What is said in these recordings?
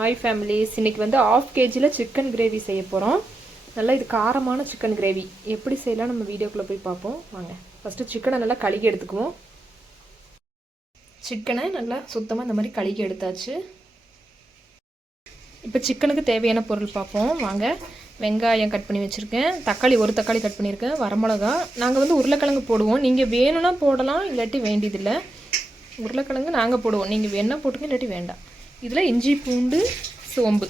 Hi families இன்னைக்கு வந்து of கேஜியில் chicken gravy செய்ய போகிறோம் நல்லா இது காரமான சிக்கன் கிரேவி எப்படி செய்யலாம் நம்ம வீடியோக்குள்ளே போய் பார்ப்போம். வாங்க. ஃபஸ்ட்டு சிக்கனை நல்லா கழுகி எடுத்துக்குவோம். சிக்கனை நல்லா சுத்தமாக இந்த மாதிரி கழுகி எடுத்தாச்சு. இப்போ சிக்கனுக்கு தேவையான பொருள் பார்ப்போம். வாங்க. வெங்காயம் கட் பண்ணி வச்சுருக்கேன். தக்காளி ஒரு தக்காளி கட் பண்ணியிருக்கேன். வரமிளகா. நாங்கள் வந்து உருளைக்கிழங்கு போடுவோம். நீங்கள் வேணும்னா போடலாம் இல்லாட்டி வேண்டியதில்லை. உருளைக்கிழங்கு நாங்கள் போடுவோம். நீங்கள் வேணால் போட்டுங்க இல்லாட்டி வேண்டாம். இதில் இஞ்சி பூண்டு சோம்பு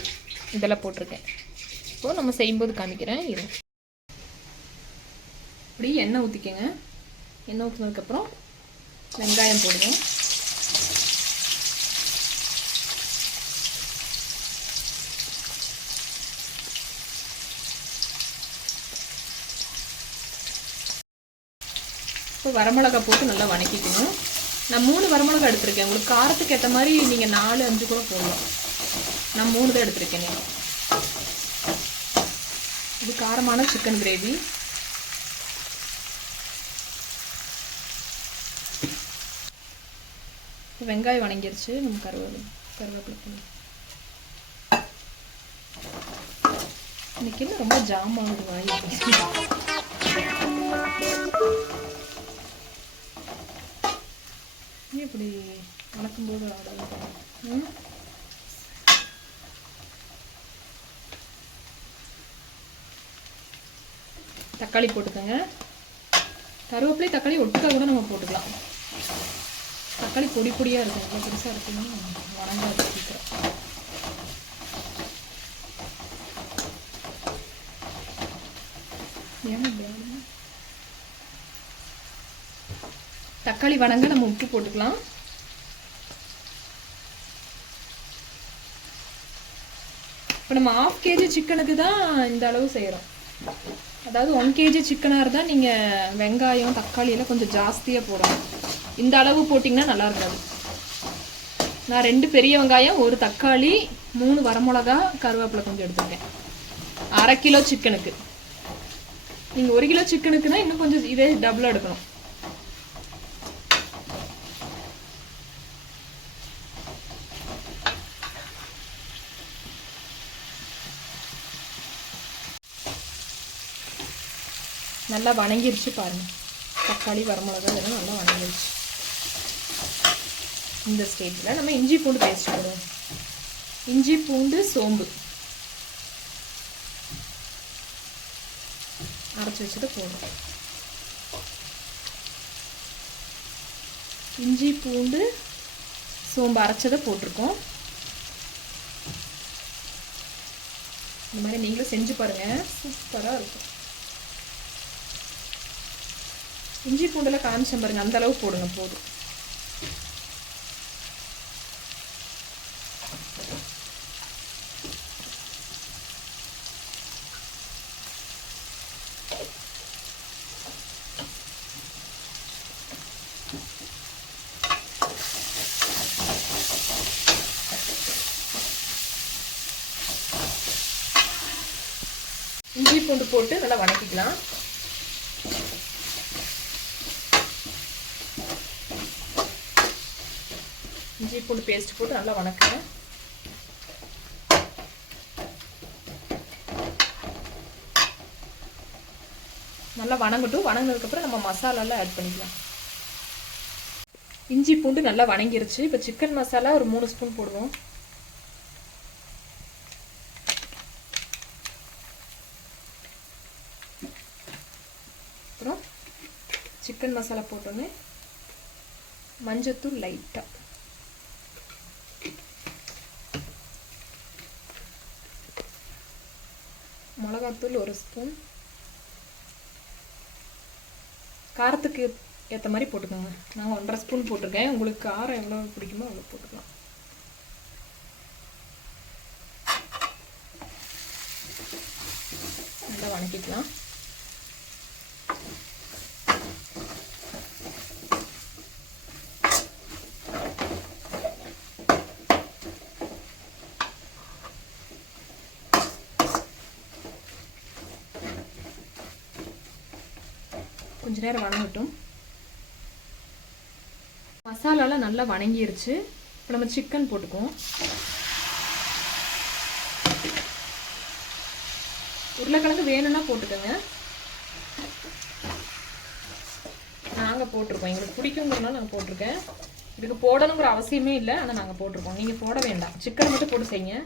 இதெல்லாம் போட்டிருக்கேன். இப்போது நம்ம செய்யும்போது காமிக்கிறேன். இரு. இப்படி எண்ணெய் ஊற்றிக்கங்க எண்ணெய் ஊற்றினதுக்கப்புறம் வெங்காயம் போடுவோம் இப்போ வரமிளகா போட்டு நல்லா வணக்கிக்கணும். நான் மூணு வரமிளகா எடுத்திருக்கேன். உங்களுக்கு காரத்துக்கு ஏற்ற மாதிரி நீங்கள் நாலு அஞ்சு கூட போடலாம். நான் மூணு தான் எடுத்திருக்கேன் நீங்கள் இது காரமான சிக்கன் கிரேவி வெங்காயம் வணங்கிருச்சு. நம்ம கருவேப்பிலை கருவேப்பிலை போடணும் இன்னைக்கு என்ன ரொம்ப ஜாம் ஆகுது வாய் இப்படி வளர்க்கும்போது அவ்வளோ ம்? தக்காளி போட்டுக்கோங்க. கருவேப்பிலை தக்காளி ஒட்டுக்கா கூட நம்ம போட்டுக்கலாம். தக்காளி பொடி பொடியாக இருக்கும். இவ்வளோ பெருசாக இருக்குன்னு வணங்காது சீக்கிரம். ஏன் இப்படி ஆடுது? தக்காளி வணங்க நம்ம உப்பு போட்டுக்கலாம். இப்போ நம்ம ஆஃப் கேஜி சிக்கனுக்கு தான் இந்த அளவு செய்கிறோம் அதாவது ஒன் கேஜி சிக்கனாக இருந்தால் நீங்கள் வெங்காயம் தக்காளி எல்லாம் கொஞ்சம் ஜாஸ்தியாக போடணும். இந்த அளவு போட்டிங்கன்னா நல்லா இருக்காது. நான் ரெண்டு பெரிய வெங்காயம் ஒரு தக்காளி மூணு வரமிளகா கருவேப்பிலை கொஞ்சம் எடுத்துருக்கேன். அரை கிலோ சிக்கனுக்கு. நீங்கள் ஒரு கிலோ சிக்கனுக்குன்னா இன்னும் கொஞ்சம் இதே டபுளாக எடுக்கணும். நல்லா வணங்கிருச்சு பாருங்கள் தக்காளி வரமிளகா இதெல்லாம் நல்லா வணங்கிருச்சு. இந்த ஸ்டேஜில் நம்ம இஞ்சி பூண்டு பேஸ்ட் போடுவோம். இஞ்சி பூண்டு சோம்பு. அரைச்சி வச்சுட்டு போடுறோம் இஞ்சி பூண்டு சோம்பு அரைச்சதை போட்டிருக்கோம். இந்த மாதிரி நீங்களும் செஞ்சு பாருங்கள் சூப்பராக இருக்கும். இஞ்சி பூண்டெல்லாம் காமிச்சேன் பாருங்கள் அந்த அளவு போடுங்க போதும். இஞ்சி பூண்டு போட்டு நல்லா வணக்கிக்கலாம். இஞ்சி பூண்டு பேஸ்ட் போட்டு நல்லா வணக்குறேன். நல்லா வணங்கட்டும். வணங்கினதுக்கப்புறம் நம்ம மசாலாலாம் ஆட் பண்ணிக்கலாம். இஞ்சி பூண்டு நல்லா வணங்கிருச்சு. இப்போ சிக்கன் மசாலா ஒரு மூணு ஸ்பூன் போடுவோம். அப்புறம் சிக்கன் மசாலா போட்டோன்னே மஞ்சத்தூள் லைட்டாக மிளகாத்தூள் ஒரு ஸ்பூன். காரத்துக்கு ஏற்ற மாதிரி போட்டுக்கோங்க. நான் ஒன்றரை ஸ்பூன் போட்டிருக்கேன். உங்களுக்கு காரம் எவ்வளோ பிடிக்குமோ அவ்வளோ போட்டுக்கலாம். நல்லா வணக்கிக்கலாம். கொஞ்ச நேரம் வணங்கட்டும். மசாலாலாம் நல்லா வணங்கிருச்சு. இப்போ நம்ம சிக்கன் போட்டுக்குவோம். உருளைக்கிழங்கு வேணும்னா போட்டுக்கோங்க. நாங்கள் போட்டிருக்கோம். எங்களுக்கு பிடிக்குங்கிறனால நாங்கள் போட்டிருக்கேன். இதுக்கு போடணுங்கிற அவசியமே இல்லை ஆனால் நாங்கள் போட்டிருக்கோம். நீங்கள் போட வேண்டாம். சிக்கன் மட்டும் போட்டு செய்யுங்க.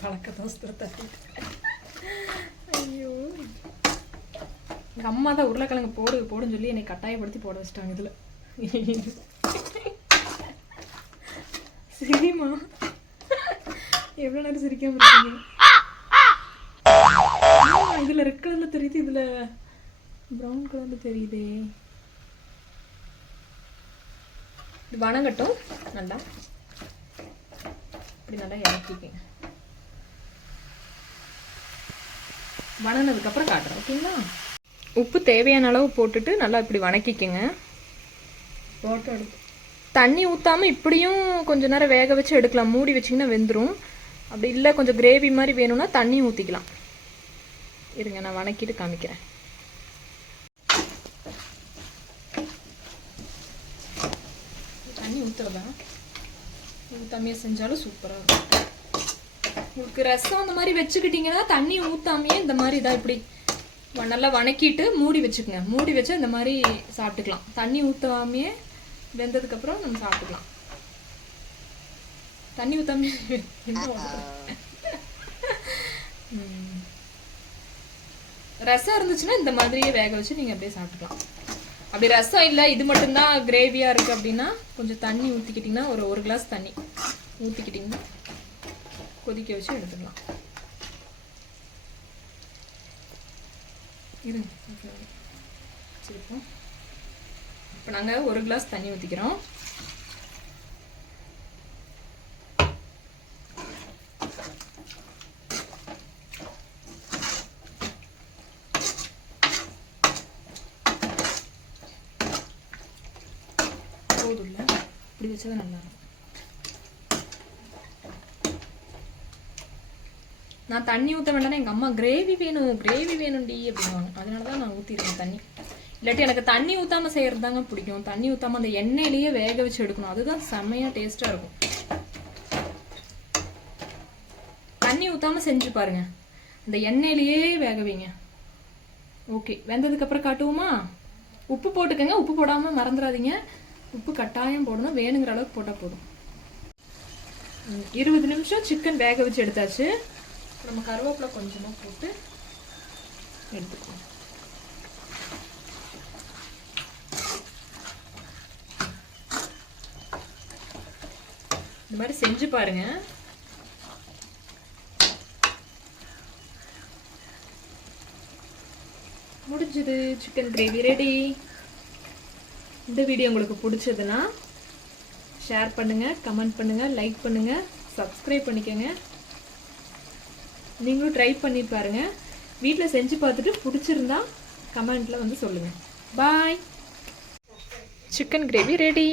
கலக்க தோசத்தை ஐயோ. எங்கள் அம்மா தான் உருளைக்கிழங்கு போடு போடுன்னு சொல்லி என்னை கட்டாயப்படுத்தி போட வச்சிட்டாங்க இதில். சரிம்மா. எவ்வளோ நேரம் சிரிக்காம இருக்கீங்க? ஆமா, ரெட் கலரில் தெரியுது இதில் ப்ரௌன் கலர்ல தெரியுதே. இது வணங்கட்டும். நல்லா. இப்படி நல்லா இறக்கிக்கேன் வணங்கினதுக்கு அப்புறம் காட்டுறேன் ஓகேங்களா? உப்பு தேவையான அளவு போட்டுட்டு நல்லா இப்படி வணக்கிக்கங்க. போட்டோ எடுத்து. தண்ணி ஊற்றாம இப்படியும் கொஞ்ச நேரம் வேக வச்சு எடுக்கலாம். மூடி வச்சிங்கன்னா வெந்துடும் அப்படி இல்லை கொஞ்சம் கிரேவி மாதிரி வேணும்னா தண்ணி ஊற்றிக்கலாம் இருங்க நான் வணக்கிட்டு காமிக்கிறேன். தண்ணி ஊற்றுறதா ஊற்றாமையே செஞ்சாலும் சூப்பராக இருக்கும். உங்களுக்கு ரசம் அந்த மாதிரி வச்சுக்கிட்டிங்கன்னா தண்ணி ஊற்றாமையே இந்த மாதிரி இதாக இப்படி நல்லா வணக்கிட்டு மூடி வச்சுக்கோங்க. மூடி வச்சு இந்த மாதிரி சாப்பிட்டுக்கலாம். தண்ணி ஊற்றாமையே வெந்ததுக்கப்புறம் நம்ம சாப்பிட்டுக்கலாம். தண்ணி ஊற்றாமே ரசம் இருந்துச்சுன்னா இந்த மாதிரியே வேக வச்சு நீங்கள் அப்படியே சாப்பிட்டுக்கலாம். அப்படி ரசம் இல்லை இது மட்டும்தான் கிரேவியாக இருக்குது அப்படின்னா கொஞ்சம் தண்ணி ஊற்றிக்கிட்டிங்கன்னா ஒரு ஒரு கிளாஸ் தண்ணி ஊற்றிக்கிட்டிங்கன்னா கொதிக்க வச்சு எடுத்துக்கலாம். இருங்க வச்சுருப்போம் இப்போ நாங்கள் ஒரு கிளாஸ் தண்ணி ஊற்றிக்கிறோம் போதும்ல? இப்படி வச்சா நல்லாயிருக்கும் நான் தண்ணி ஊற்ற வேண்டாம்னா எங்கள் அம்மா கிரேவி வேணும் கிரேவி வேணும்டி அப்படின்வாங்க அதனால தான் நான் ஊற்றிருக்கேன் தண்ணி. இல்லாட்டி எனக்கு தண்ணி ஊற்றாமல் செய்கிறது தாங்க பிடிக்கும். தண்ணி ஊற்றாமல் அந்த எண்ணெயிலேயே வேக வச்சு எடுக்கணும். அதுதான் செம்மையாக டேஸ்ட்டாக இருக்கும். தண்ணி ஊற்றாமல் செஞ்சு பாருங்க. அந்த எண்ணெயிலேயே வேக வைங்க. ஓகே வெந்ததுக்கப்புறம் காட்டுவோமா? உப்பு போட்டுக்கோங்க. உப்பு போடாமல் மறந்துடாதீங்க. உப்பு கட்டாயம் போடணும். வேணுங்கிற அளவுக்கு போட்டால் போதும். இருபது நிமிஷம் சிக்கன் வேக வச்சு எடுத்தாச்சு. நம்ம கருவேப்பிலை கொஞ்சமாக போட்டு எடுத்துக்குவோம் இந்த மாதிரி செஞ்சு பாருங்க. முடிஞ்சது. சிக்கன் கிரேவி ரெடி இந்த வீடியோ உங்களுக்கு பிடிச்சதுன்னா ஷேர் பண்ணுங்கள் கமெண்ட் பண்ணுங்கள் லைக் பண்ணுங்கள் சப்ஸ்கிரைப் பண்ணிக்கோங்க. நீங்களும் ட்ரை பண்ணி பாருங்க. வீட்டில் செஞ்சு பார்த்துட்டு பிடிச்சிருந்தா கமெண்ட்டில் வந்து சொல்லுங்கள் பாய் சிக்கன் கிரேவி ரெடி